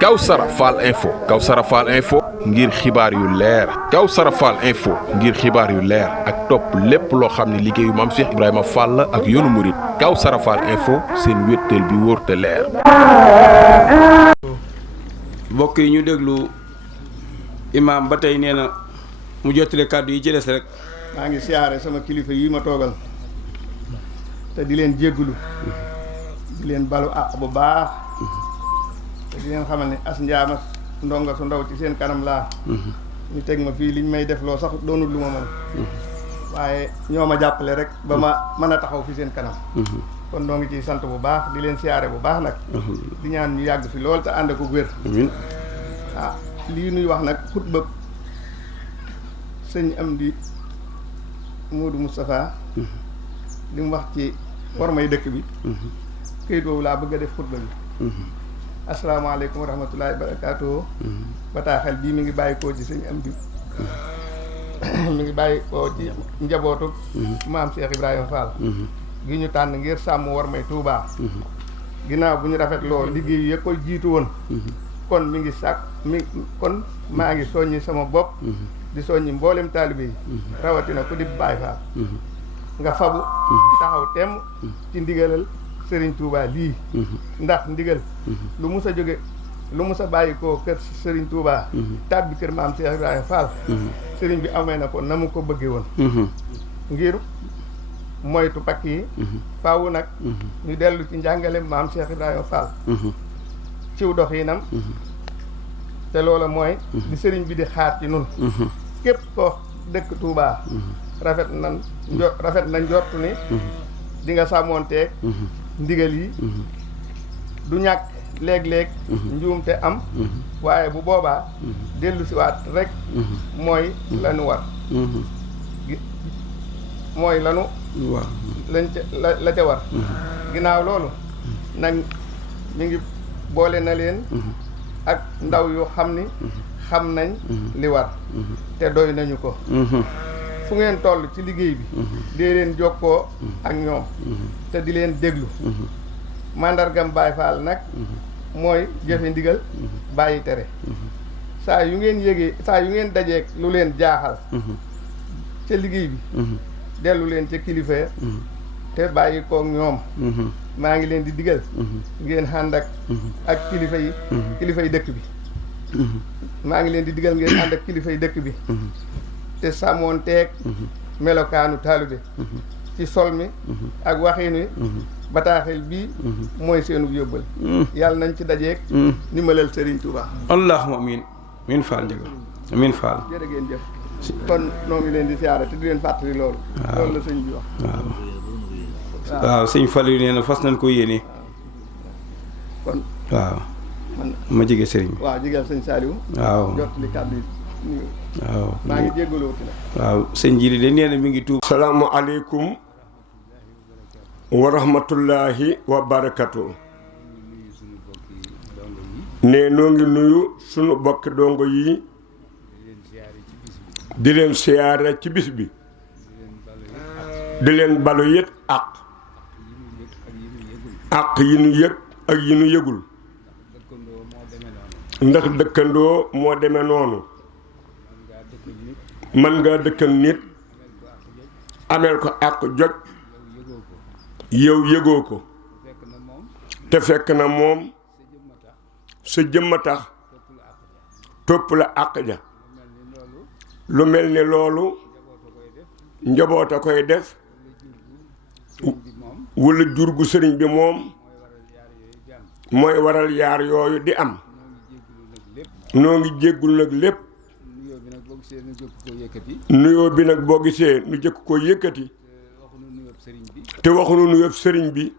Kawsara Fall info ngir xibaar yu leer Kawsara Fall info ngir xibaar yu leer ak topp lépp loo xam ne liggéeyu Maam Cheikh Ibrahima Fall ak yoonu murit Kawsara Fall info seen wéttal bi wóor te leer. mbokk yi ñu déglu imaam ba tey nee na mu jottale kàddu yi ci des rek. maa ngi siyaare sama kilifa yi ma toogal te di leen jéggulu di leen balu àq bu baax te di leen xamal ne as njaama ndonga su ndaw ci seen kanam laa ñu teg ma fii liñ may def loo sax doonul lu ma mën waaye ñoo ma jàppale rek ba ma mën a taxaw fi seen kanam kon noo ngi ciy sant bu baax di leen siyaare bu baax nag di ñaan ñu yàgg fi lool te ànd ak wér lii nuy wax nag xutba sëñ Amdi Modou Moustapha li mu wax ci warmay dëkk bi këyit boobu laa bëgg a def xutba bi asalaamaaleykum wa rahmatullahi wa barakaatu bataaxel bii mi ngi bàyyi koo ci sëñ Amdi mi ngi bàyyi koo ci njabootu maam Cheikh Ibrahima Fall gi ñu tànn ngir sàmm warmay Touba ginnaaw bu ñu rafetloo liggéey ya koy jiitu woon kon mi ngi sàkk kon maa ngi soññi sama bopp di soññi mboolem taalibe yi rawatina ku di Baay Faal nga fabu taxaw temm ci ndigalal Serigne Touba lii ndax ndigal lu mus a jóge lu mus a bàyyi koo kër Serigne Touba tàbbi kër maam Cheikh Ibrahima Fall Serigne bi amee na ko na mu ko bëggee woon ngir moytu pakk yi faaw nag ñu dellu ci njàngale maam Cheikh Ibrahima Fall ciw doxinam te loola mooy di sëriñ bi di xaar ci nun képp koo dëkk Touba rafet na njortu ni di nga sàmmoonteeg ndigal yi du ñàkk léeg-léeg njuumte am waaye bu boobaa dellu siwaat rek mooy lanu war mooy lanu lañ ca la ca war ginnaaw loolu nag mi ngi boole na leen ak ndaw yu xam ni xam nañ li war te doy nañu ko fu ngeen toll ci liggéey bi dee leen jokkoo ak ñoom te di leen déglu màndargam Baay Faal nag mooy jëfe ndigal bàyyi tere saa yu ngeen dajeek lu leen jaaxal ca liggéey bi dellu leen ca kilifa ya te bàyyi koog ñoom maa ngi leen di digal ngeen ànd ak kilifa yi dëkk bi maa ngi leen di digal ngeen ànd ak kilifa yi dëkk bi te sàmmoon teeg melokaanu taalibe ci sol mi ak waxin wi bataaxel bii mooy seenu yóbbal yàlla nañ ci dajeeg ndimbalal Serigne Touba allahumma amiin amiin Fall njëgal amiin Fall jërë ngeen jëf kon noo ngi leen di siyaare te di leen fàttali loolu loolu la sëñ bi wax waaw sëñ Fall yu nee na fas nañ ko yéene kon waaw man ma jege sëriñ bi waaw jigéen sëñ Saliou waaw jot li kàddu yi nuyu waaw maa ngi jéggalooti la waaw sëñ Jili de nee na mi ngi tuub salaamu aleykum wa rahmatullahi wa barakatu ne noo ngi nuyu sunu bokki dongo yi di leen siyaare ci bis bi di leen balu yët àq yi nu yëg ak yi nu yëgul ndax dëkkandoo moo deme noonu mën ngaa dëkkal nit ameel ko àq joj yow yëgoo ko te fekk na moom sa jëmma tax topp la àq ja lu mel ni loolu njaboot a koy def walla jur gu sëriñ bi moom mooy waral yaar yooyu di am noo ngi jéggul nag lépp nuyoo bi nag boo gisee nu jëkk ko yëkkati te waxunu nuyoo sëriñ bi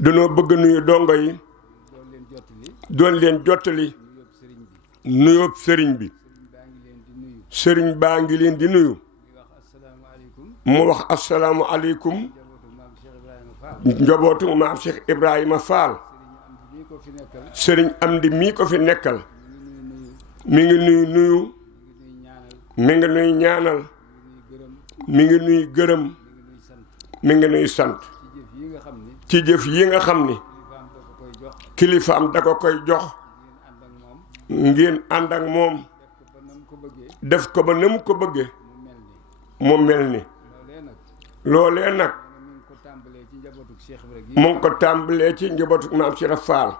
danoo bëgg nuyu dongo yi doon leen jottali nuyoo sëriñ bi sëriñ baa ngi leen di nuyu mu wax assalaamu aleykum njabootu maam Cheikh Ibrahima Fall sëriñ Amdi mii ko fi nekkal mi ngi nuyu mi ngi nuy ñaanal mi ngi nuy gërëm mi ngi nuy sant ci jëf yi nga xam ni kilifaam da ko koy jox ngeen ànd ak moom def ko ba na mu ko bëggee mu mel ni loolee nag mu ngi ko tàmbalee ci njabootu maam Cheikh Fall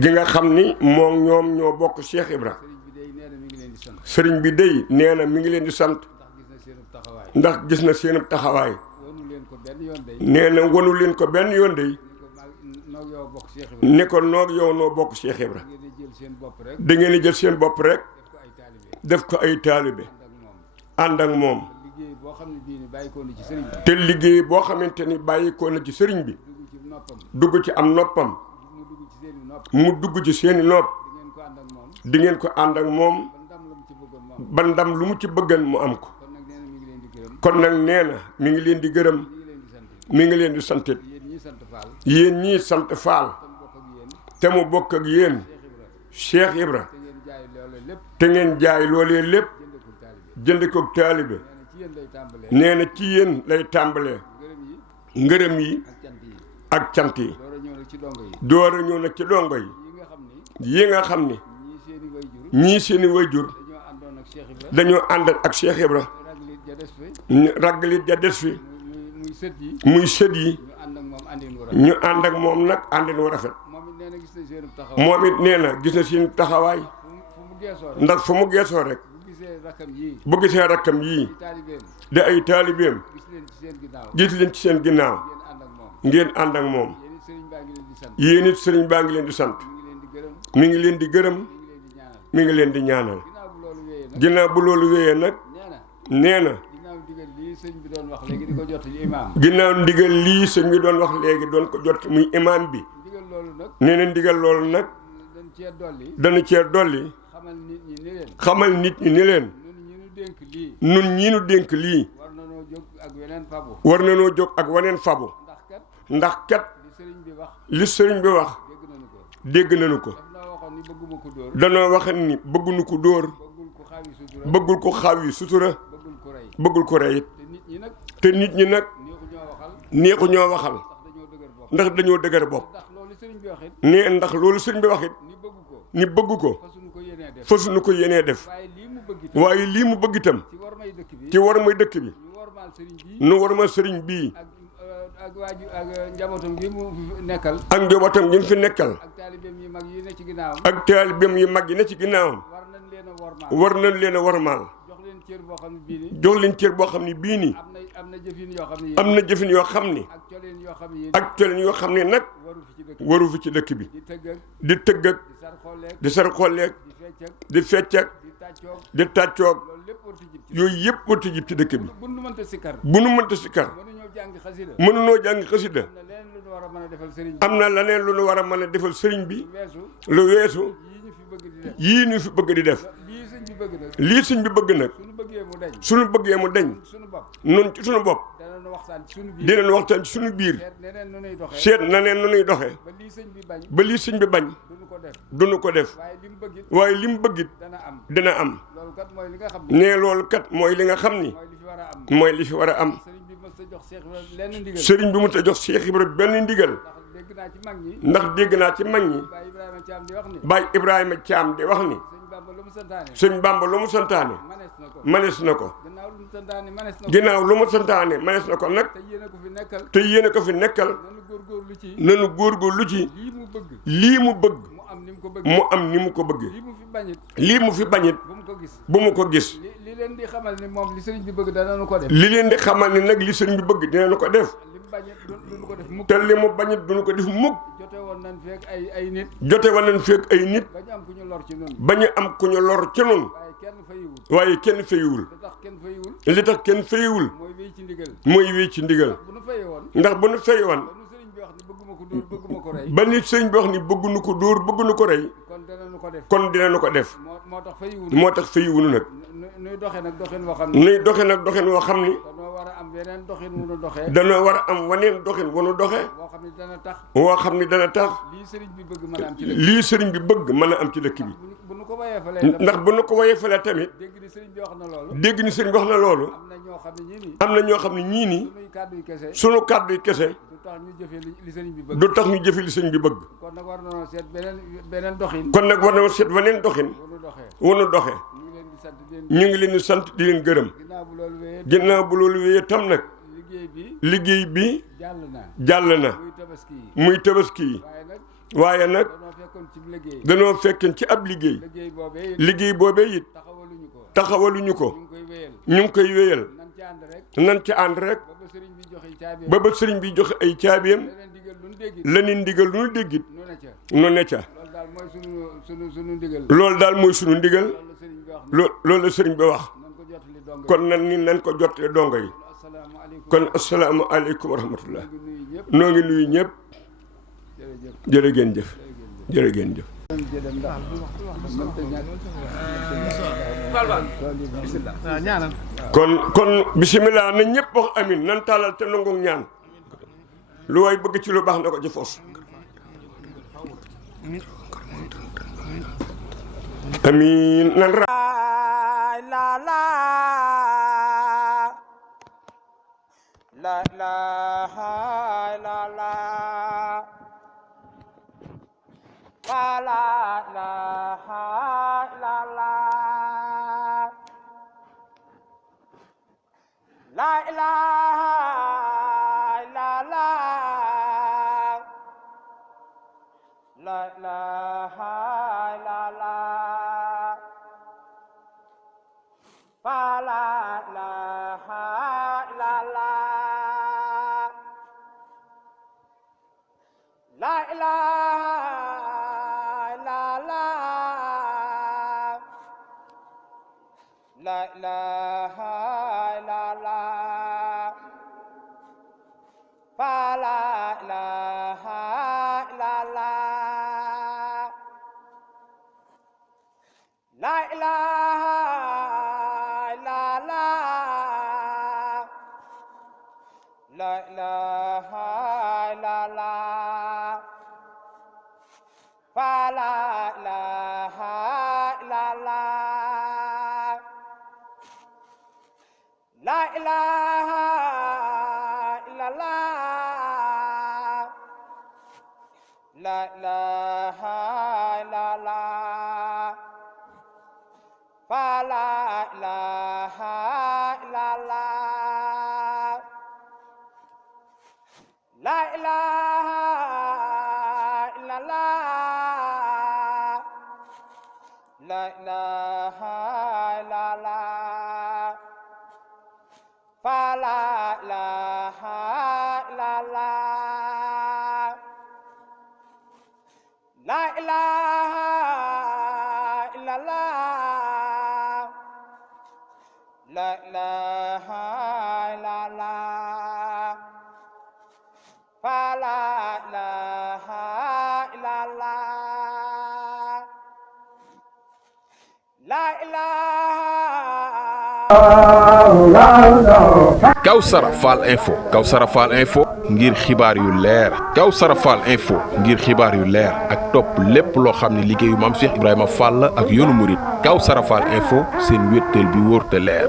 gi nga xam ni moom ñoom ñoo bokk Cheikh Ibra sëriñ bi dey nee na mi ngi leen di sant ndax gis na seen taxawaay nee na wonu leen ko benn yoon dey ne ko noog yow noo bokk Cheikh Ibra da ngeen di jël seen bopp rek def ko ay taalibe ànd ak moom te liggéey boo xamante ni bàyyikoo na ci sëriñ bi dugg ci am noppam mu dugg ci seeni nopp di ngeen ko ànd ak moom ba ndam lu mu ci bëggan mu am ko kon nag nee na mi ngi leen di gërëm mi ngi leen di santit yéen ñii sant Faal te mu bokk ak yéen Cheikh Ibra te ngeen jaay loolee lépp jënd ko taalibe nee na ci yéen lay tàmbalee ngërëm yi ak cant yi door a ñëw nag ci dongo yi nga xam ni ñii seeni wayjur dañoo ànd ak Cheikh Ibra raglit ja des fi muy sët yi ñu ànd ak moom nag àndin wu rafet moom it nee na gis na seen taxawaay ndax fu mu geesoo rek bu gisee rakkam yii di ay taalibeem gis leen ci seen ginnaaw ngeen ànd ak moom yéen it sëriñ baa ngi leen di sant mi ngi leen di gërëm mi ngi leen di ñaanal ginnaaw bu loolu wéyee nag nee na ginnaaw ndigal lii sëñ bi doon wax léegi doon ko jot muy imaam bi nee na ndigal loolu nag dana cee dolli xamal nit ñi ni leen nun ñi nu dénk lii war na noo jóg ak weneen fabu ndax kat li sëriñ bi wax dégg nañu ko danoo wax ni bëgguñu ko dóor bëggul ko xaaw yi sutura bëggul ko rey it te nit ñi nag neexu ñoo waxal ndax dañoo dëgër bopp nee ndax loolu sëriñ bi wax it ni bëgg ko fasuñu ko yéenee def waaye lii mu bëgg itam ci war may dëkk bi nu war ma sëriñ bii ak njabootam gi mu nekkal ak njabootam gi mu fi nekkal ak taalibeem yu mag yi ne ci ginnaawam ak taalibeem yu mag yi ne ci ginnaawam war nañ leen a wormaal jox leen cër boo xam ne bii nii am na jëfin yoo xam ne am na jëfin yoo xam ni ak coleen yoo xam ne nag waru fi ci dëkk bi di tëgg ak di sar xolleeg di fecc ak di tàccoog yooyu yëpp warta jib ci dëkk bi bu nu mënta sikkar mënunoo jàng xasida am na leneen lu nu war a mën a defal sëriñ bi lu weesu yii ñu fi bëgg di def lii sëñ bi bëgg nag suñu bëggee mu deñ nun ci suñu bopp dinañ waxtaan ci suñu biir seet na neen nu nuy doxe ba lii sëñ bi bañ duñu ko def waaye li mu bëggit dina am ne loolu kat mooy li nga xam ni mooy li fi war a am sëriñ bi mu ta jox Cheikh Ibra benn ndigal ndax dégg naa ci mag ñi Baay Ibrahima Thiam di wax ni sëñ Bamba lu mu santaane manees na ko ginnaaw lu mu santaane manees na ko nag te yéene ko fi nekkal nanu góorgóorlu ci lii mu bëgg mu am ni mu ko bëgg lii mu fi bañit bu mu ko gis li leen di xamal ni moom li sëriñ bi bëgg danañu ko def li leen di xamal ni nag li sëriñ bi bëgg dinañu ko def te li mu bañit duñu ko def mukk jote woon nañ fekk ay nit bañu am ku ñu lor ci nun waaye kenn fayiwul li tax kenn fayiwul mooy wéy ci ndigal ndax bu nu fayi woon ba nit sëriñ bi wax ni bëgguñu ko dóor bëgguñu ko rey kon dinañu ko def moo tax fayiwunu nag nuy doxe nag doxin woo xam ni danoo war a am weneen doxin wu nu doxee danoo war a am waneen doxin wu nu doxee woo xam ni dana tax lii sëriñ bi bëgg mën a am ci dëkk bi ndax bu nu ko wayeefalee tamit dégg ni sëriñ bi wax na loolu am na ñoo xam ne ñii nii sunu kàddu yi kese tax ñu jëfee li sëriñ bi bëgg. du tax ñu jëfe li sëñ bi bëgg. kon nag war nañoo seet beneen doxin. kon nag war nañoo seet beneen doxin. wunu doxee. ñu ngi leen di sant di leen gërëm. ginnaaw bu loolu wéyee tam nag. liggéey bi jàll na muy tabaski yi. waaye nag danoo fekkoon ci ab liggéey. liggéey boobee it taxawaluñu ko. ñu ngi koy wéyal. nan ci ànd rek. ba ba sëriñ bi joxe ay caabiam. la ni ndigal lu nu déggit nu ne ca. loolu daal mooy sunu ndigal. loolu la sëriñ bi wax. kon nan ko jottali dongo yi. kon assalaamu aleykum wa rahmatullah. noo ngi nuyu ñëpp. jërë ngeen jëf. jërë ngeen jëf. kon bisimilah na ñëpp wax amin nan taalal te nangu ñaan. lu waay bëgg ci lu baax na ko ci fos. amiin nan ra la la la la la la la la la la ilaha illallah la ilaha illallah fa la ilaha illallah la ilaha illallah la ilaha illallah fa la ilaha illallah la ilaha illallah la ilaha illallah fa la ilaha illallah la ilaha illallah la ilaha illallah fa la ilaha illallah la ilaha illallah la ilaha illallah fa la ilaha illallah la ilaha illallah la ilaha illallah fa la ilaha illallah la ilaha Kawsara Fall Info Kawsara Fall Info ngir xibaar yu leer Kawsara Fall Info ngir xibaar yu leer ak topp lépp loo xam ne liggéeyu Maam Cheikh Ibrahima Fall ak yoonu murit Kawsara Fall Info seen wéttal bi wóor te leer